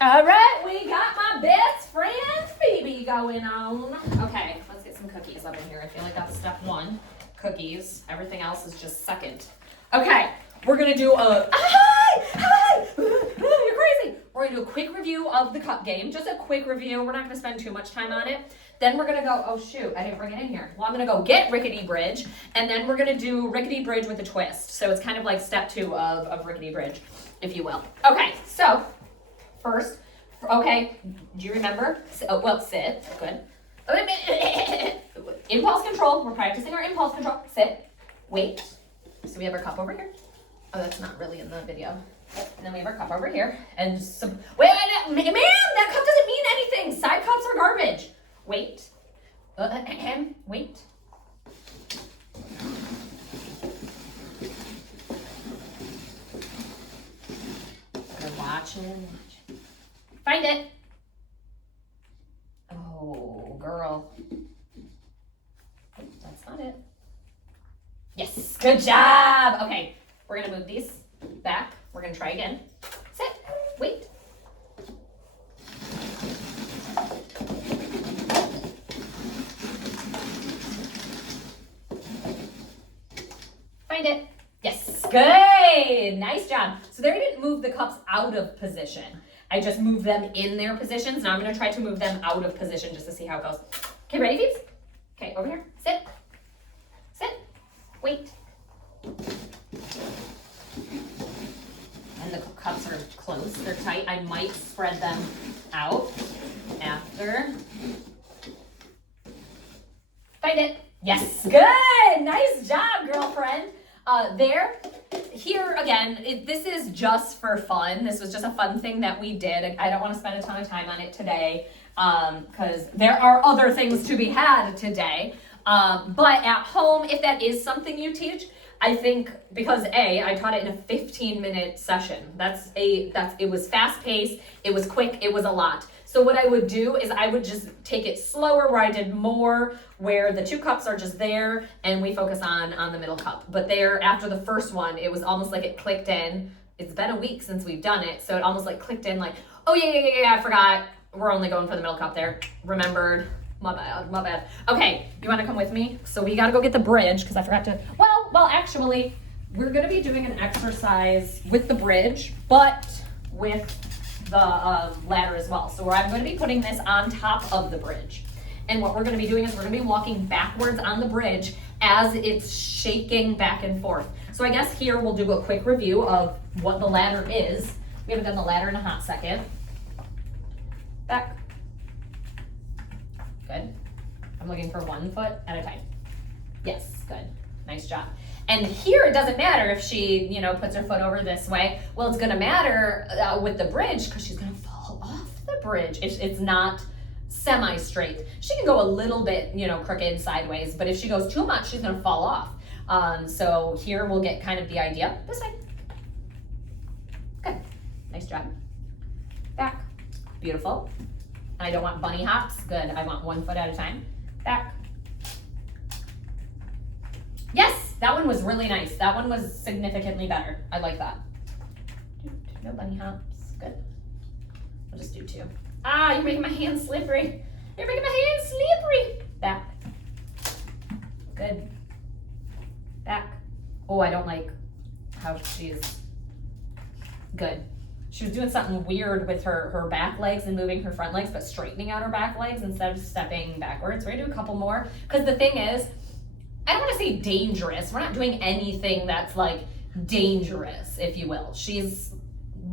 All right, we got my best friend Phoebe going on. Okay, let's get some cookies up in here. I feel like that's step one. Cookies. Everything else is just second. Okay, we're gonna do a you're crazy. We're gonna do a quick review of the cup game. Just a quick review. We're not gonna spend too much time on it. Then we're gonna go, oh shoot, I didn't bring it in here. Well, I'm gonna go get Rickety Bridge, and then we're gonna do Rickety Bridge with a twist. So it's kind of like step two of Rickety Bridge, if you will. Okay, so first, okay, do you remember? Well, sit, good. Impulse control, we're practicing our impulse control. Sit, wait. So we have our cup over here. Oh, that's not really in the video. And then we have our cup over here. And some, wait, ma'am, that cup doesn't mean anything. Side cups are garbage. Wait. Wait. Watch it. Find it. Oh, girl. That's not it. Yes, good job. Okay, we're gonna move these back. We're gonna try again. Sit, wait. Find it. Yes, good. Nice job. So there I didn't move the cups out of position. I just moved them in their positions. Now I'm going to try to move them out of position just to see how it goes. Okay, ready, Phoebes? Okay, over here. Sit. Sit. Wait. And the cups are close. They're tight. I might spread them out after. Find it. Yes, good. Nice job, girlfriend. Here again, this is just for fun. This was just a fun thing that we did. I don't want to spend a ton of time on it today because there are other things to be had today. But at home, if that is something you teach, I think because I taught it in a 15-minute session. It was fast paced, it was quick, it was a lot. So what I would do is I would just take it slower where I did more, where the two cups are just there and we focus on the middle cup. But there, after the first one, it was almost like it clicked in. It's been a week since we've done it, so it almost like clicked in like, oh yeah, I forgot. We're only going for the middle cup there. Remembered. My bad. Okay, you wanna come with me? So we gotta go get the bridge because I forgot to, well, actually, we're gonna be doing an exercise with the bridge, but with the ladder as well. So I'm going to be putting this on top of the bridge. And what we're going to be doing is we're going to be walking backwards on the bridge as it's shaking back and forth. So I guess here we'll do a quick review of what the ladder is. We haven't done the ladder in a hot second. Back. Good. I'm looking for 1 foot at a time. Yes, good. Nice job. And here it doesn't matter if she, puts her foot over this way. Well, it's going to matter with the bridge because she's going to fall off the bridge. It's not semi-straight. She can go a little bit, crooked sideways, but if she goes too much, she's going to fall off. So here we'll get kind of the idea. This way. Good. Nice job. Back. Beautiful. I don't want bunny hops. Good. I want 1 foot at a time. Back. Yes, that one was really nice. That one was significantly better. I like that. No bunny hops. Good. I'll just do 2. Ah, you're making my hands slippery. You're making my hands slippery. Back. Good. Back. Oh, I don't like how she's good. She was doing something weird with her back legs and moving her front legs, but straightening out her back legs instead of stepping backwards. We're gonna do a couple more. Because the thing is, I don't want to say dangerous. We're not doing anything that's like dangerous, if you will. She's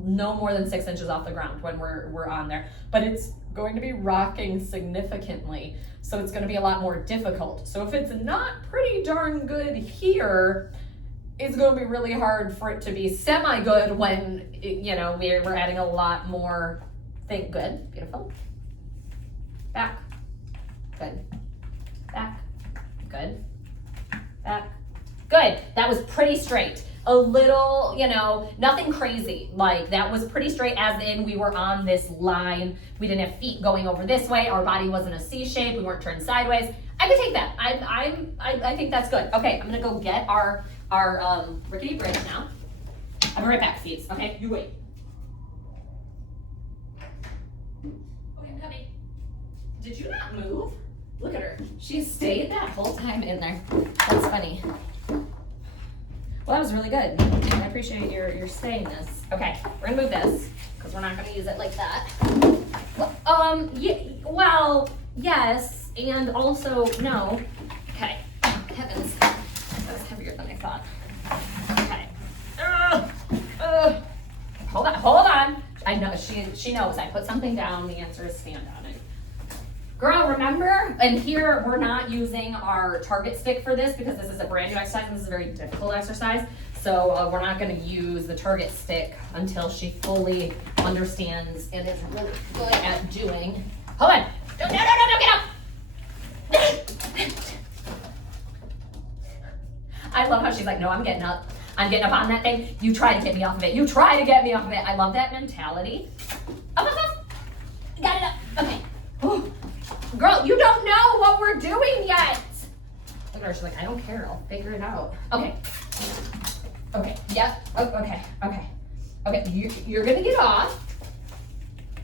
no more than 6 inches off the ground when we're on there, but it's going to be rocking significantly. So it's going to be a lot more difficult. So if it's not pretty darn good here, it's going to be really hard for it to be semi-good when, we're adding a lot more thing. Good, beautiful. Back, good. Back, good. Back. Good. That was pretty straight. A little, nothing crazy. Like that was pretty straight as in we were on this line. We didn't have feet going over this way. Our body wasn't a C shape. We weren't turned sideways. I could take that. I think that's good. Okay, I'm gonna go get our rickety bridge now. I'll be right back, Phoebes. Okay, you wait. Did you not move? Look at her. She stayed that whole time in there. That's funny. Well, that was really good. I appreciate your saying this. Okay, we're gonna move this because we're not gonna use it like that. Well, yes, and also no. Okay. Oh, heavens, that was heavier than I thought. Okay. Hold on. I know she knows. I put something down. The answer is stand on it. Girl, remember? And here we're not using our target stick for this because this is a brand new exercise and this is a very difficult exercise. So we're not going to use the target stick until she fully understands and is really good at doing. Hold on. No, get up. I love how she's like, no, I'm getting up. I'm getting up on that thing. You try to get me off of it. You try to get me off of it. I love that mentality. Up. Got it up. Okay. Ooh. Girl, you don't know what we're doing yet. Look at her. She's like, I don't care. I'll figure it out. Okay. Yep. Okay. You're going to get off.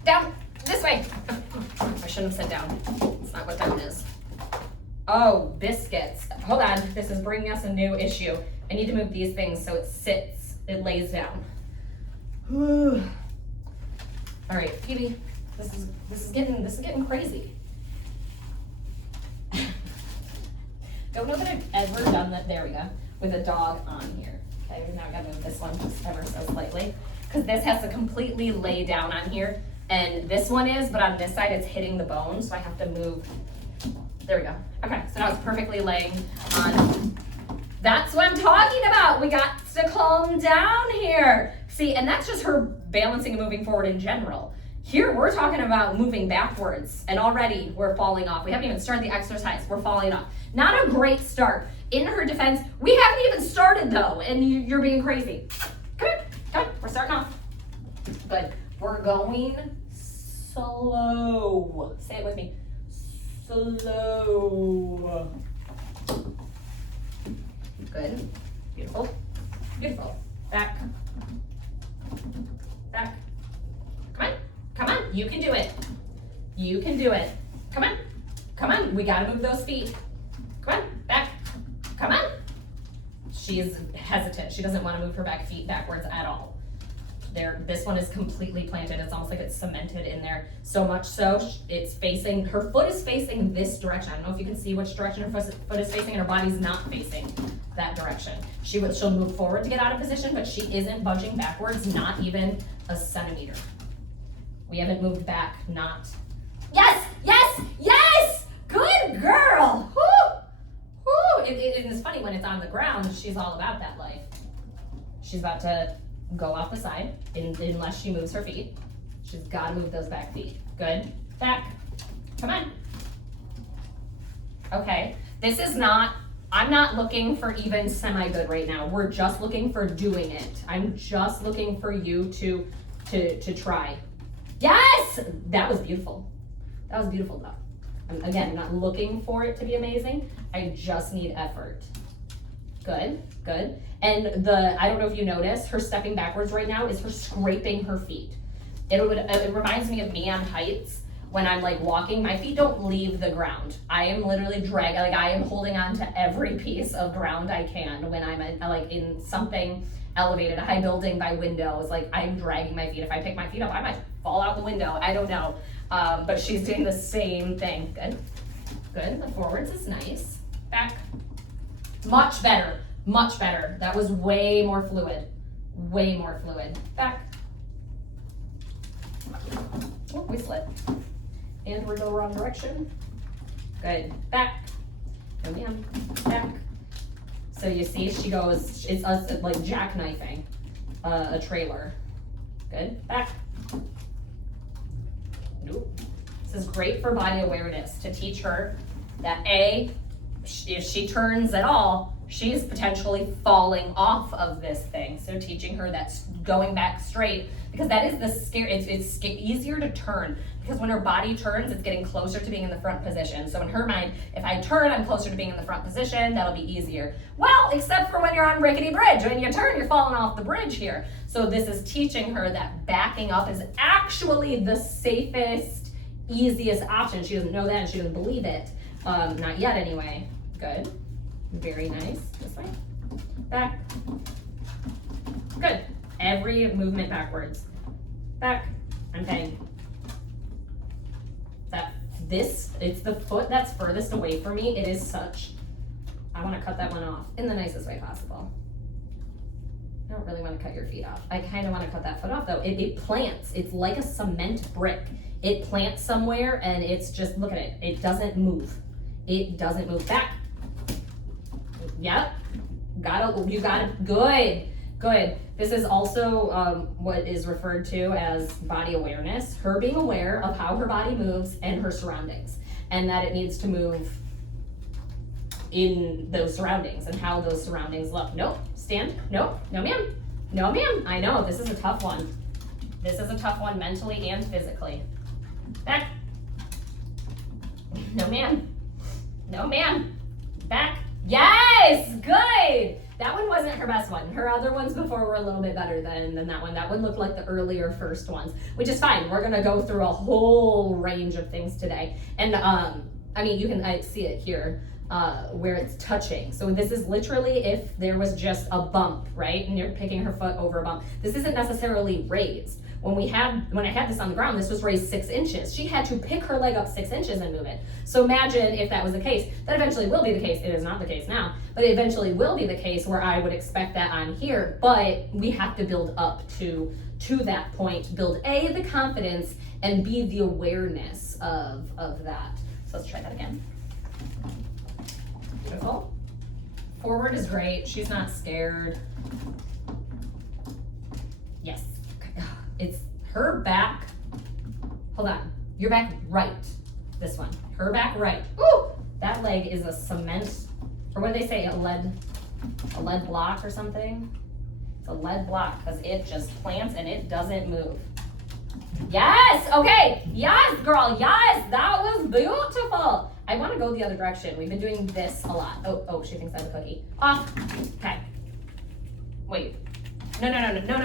Down. This way. I shouldn't have said down. It's not what down is. Oh, biscuits. Hold on. This is bringing us a new issue. I need to move these things so it sits, it lays down. Whew. All right, Phoebe, this is getting crazy. Don't know that I've ever done that. There we go, with a dog on here. Okay, now I gotta move this one just ever so slightly because this has to completely lay down on here, and this one is, but on this side it's hitting the bone, so I have to move. There we go. Okay, so now it's perfectly laying on. That's what I'm talking about. We got to calm down here. See, and that's just her balancing and moving forward in general. Here, we're talking about moving backwards, and already we're falling off. We haven't even started the exercise. We're falling off. Not a great start. In her defense, we haven't even started, though, and you're being crazy. Come on. We're starting off. Good. We're going slow. Say it with me. Slow. Good. Beautiful. Back. Come on. You can do it. Come on. We gotta move those feet. Come on. Back. Come on. She's hesitant. She doesn't want to move her back feet backwards at all. This one is completely planted. It's almost like it's cemented in there. So much so, it's facing, her foot is facing this direction. I don't know if you can see which direction her foot is facing, and her body's not facing that direction. She'll move forward to get out of position, but she isn't budging backwards, not even a centimeter. We haven't moved back, not. Yes! Good girl! Woo! It is funny when it's on the ground, she's all about that life. She's about to go off the side, unless she moves her feet. She's got to move those back feet. Good. Back. Come on. Okay. I'm not looking for even semi-good right now. We're just looking for doing it. I'm just looking for you to try. Yes! That was beautiful. Though. I'm not looking for it to be amazing. I just need effort. Good. And I don't know if you notice, her stepping backwards right now is her scraping her feet. It reminds me of me on heights. When I'm like walking, my feet don't leave the ground. I am literally dragging, like I am holding on to every piece of ground I can when I'm in something elevated, a high building by windows, like I'm dragging my feet. If I pick my feet up, I might fall out the window. I don't know. But she's doing the same thing. Good. The forwards is nice. Back. Much better. That was way more fluid. Back. Oh, we slipped. And we're going wrong direction. Good. Back. Again. Back. So you see, she goes, it's us like jackknifing a trailer. Good. Back. Nope. This is great for body awareness to teach her that if she turns at all, she's potentially falling off of this thing. So teaching her that going back straight, because that is the scary, it's easier to turn, because when her body turns, it's getting closer to being in the front position. So in her mind, if I turn, I'm closer to being in the front position, that'll be easier. Well, except for when you're on rickety bridge. When you turn, you're falling off the bridge here. So this is teaching her that backing up is actually the safest, easiest option. She doesn't know that and she doesn't believe it. Not yet anyway. Good. Very nice. This way. Back. Good. Every movement backwards. Back. I'm saying that it's the foot that's furthest away from me. It is such, I want to cut that one off in the nicest way possible. I don't really want to cut your feet off. I kind of want to cut that foot off though. It plants. It's like a cement brick. It plants somewhere and it's just, look at it. It doesn't move. It doesn't move. Back. Yep. You got it. Good. Good. This is also what is referred to as body awareness. Her being aware of how her body moves and her surroundings, and that it needs to move in those surroundings and how those surroundings look. Nope. Stand. Nope. No, ma'am. No, ma'am. I know. This is a tough one. This is a tough one mentally and physically. Back. No, ma'am. No, ma'am. Back. Yes! Good! That one wasn't her best one. Her other ones before were a little bit better than that one. That one looked like the earlier first ones, which is fine. We're gonna go through a whole range of things today. And I mean, you can see it here where it's touching. So this is literally if there was just a bump, right? And you're picking her foot over a bump. This isn't necessarily raised. When I had this on the ground, this was raised 6 inches. She had to pick her leg up 6 inches and move it. So imagine if that was the case. That eventually will be the case. It is not the case now, but it eventually will be the case where I would expect that on here. But we have to build up to that point. Build A, the confidence, and B, the awareness of that. So let's try that again. Beautiful. Forward is great. She's not scared. Yes. It's her back. Hold on. Your back right. This one. Her back right. Ooh! That leg is a cement, or what do they say? A lead block or something? It's a lead block because it just plants and it doesn't move. Yes! Okay! Yes, girl! Yes! That was beautiful! I want to go the other direction. We've been doing this a lot. Oh, she thinks I have a cookie. Off. Okay. Wait. No,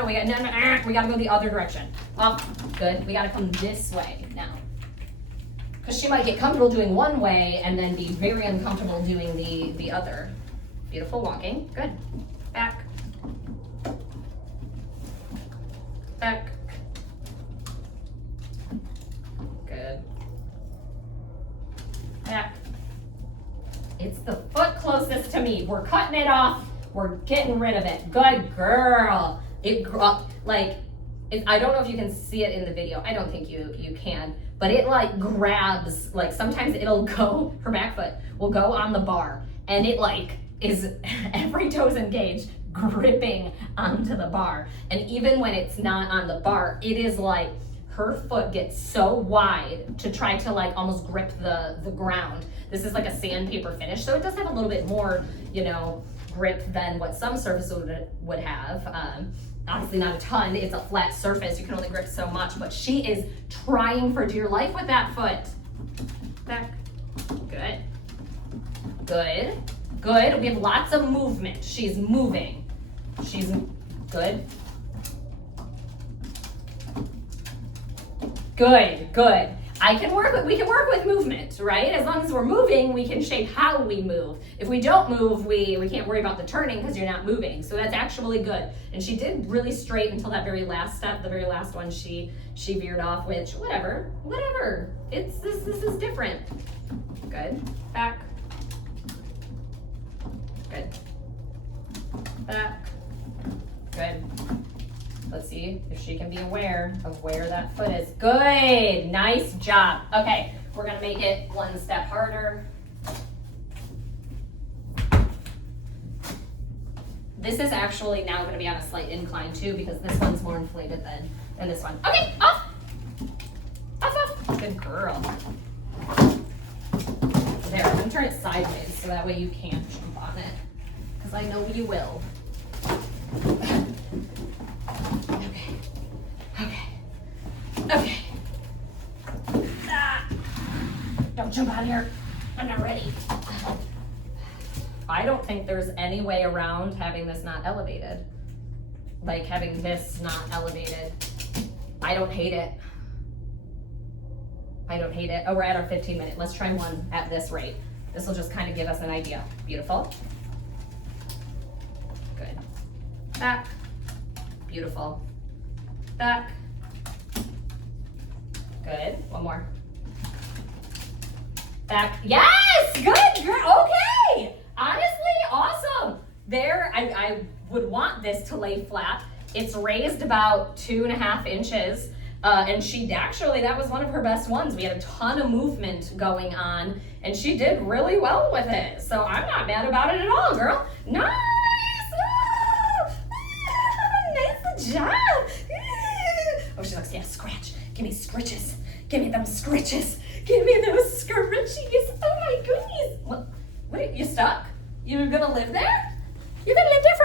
we gotta go the other direction. Up, good. We gotta come this way now. Because she might get comfortable doing one way and then be very uncomfortable doing the other. Beautiful walking, good. Back. Back. Good. Back. It's the foot closest to me. We're cutting it off. We're getting rid of it. Good girl. I don't know if you can see it in the video. I don't think you can, but it like grabs, like sometimes it'll go, her back foot will go on the bar and it like is every toe's engaged, gripping onto the bar. And even when it's not on the bar, it is like her foot gets so wide to try to like almost grip the ground. This is like a sandpaper finish, so it does have a little bit more, grip than what some surfaces would have. Obviously not a ton, it's a flat surface, you can only grip so much, but she is trying for dear life with that foot. Back. Good. Good. Good. We have lots of movement. She's moving. She's good. Good. Good. We can work with movement, right? As long as we're moving, we can shape how we move. If we don't move, we can't worry about the turning because you're not moving. So that's actually good. And she did really straight until that very last step. The very last one she veered off, which whatever. This is different. Good. Back. Good. Back. Good. Let's see if she can be aware of where that foot is. Good, nice job. Okay, we're gonna make it one step harder. This is actually now gonna be on a slight incline too because this one's more inflated than this one. Okay, off. Off. Good girl. There, I'm gonna turn it sideways so that way you can't jump on it because I know you will. Okay. Don't jump out here. I'm not ready. I don't think there's any way around having this not elevated. Like having this not elevated. I don't hate it. I don't hate it. Oh, we're at our 15-minute. Let's try one at this rate. This will just kind of give us an idea. Beautiful. Good. Back. Beautiful. Back. Good. One more. Back. Yes! Good girl. Okay. Honestly, awesome. There, I would want this to lay flat. It's raised about 2.5 inches. And she actually, that was one of her best ones. We had a ton of movement going on, and she did really well with it. So I'm not mad about it at all, girl. Nice! Nice job! Oh, she looks, yeah, scratch. Give me scritches. Give me them scritches. Give me those scritchies. Oh my goodness. What are you stuck? You're gonna live there? You're gonna live there